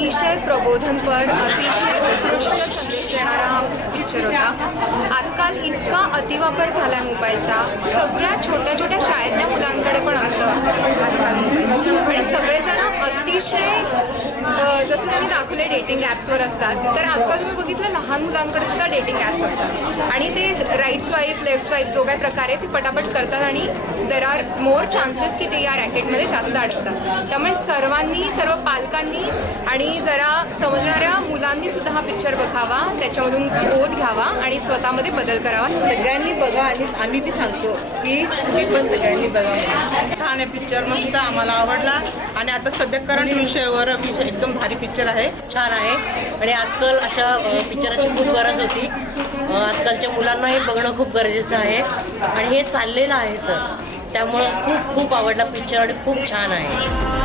अतिशय प्रबोधनपर, अतिशय उत्कृष्ट संदेश देणारा हा पिक्चर होता। आजकाल इतका अतिवापर झाला आहे मोबाईलचा, सगळ्या छोट्या छोट्या शाळेतल्या मुलांकडे पण असतं आजकाल मोबाईल, आणि सगळेजण अतिशय जसं त्यांनी दाखवले डेटिंग ॲप्सवर असतात, तर आजकाल तुम्ही बघितलं लहान मुलांकडे सुद्धा डेटिंग ॲप्स असतात आणि ते राईट स्वाईप लेफ्ट स्वाईप जो काही प्रकार आहे ती पटापट करतात आणि देर आर मोर चान्सेस की ते या रॅकेटमध्ये जास्त अडकतात। त्यामुळे सर्व पालकांनी आणि जरा समजणाऱ्या मुलांनी सुद्धा हा पिक्चर बघावा, त्याच्यामधून बोध घ्यावा आणि स्वतःमध्ये बदल करावा। सगळ्यांनी बघा आणि आम्ही बी सांगतो की तुम्ही पण सगळ्यांनी बघा। छान आहे पिक्चर, मस्त आम्हाला आवडला आणि आता सध्या करंट विषयावर एकदम भारी पिक्चर आहे, छान आहे। आणि आजकाल अशा पिक्चराची खूप गरज होती, आजकालच्या मुलांना हे बघणं खूप गरजेचं आहे आणि हे चाललेलं आहे सर, त्यामुळं खूप आवडला पिक्चर आणि खूप छान आहे।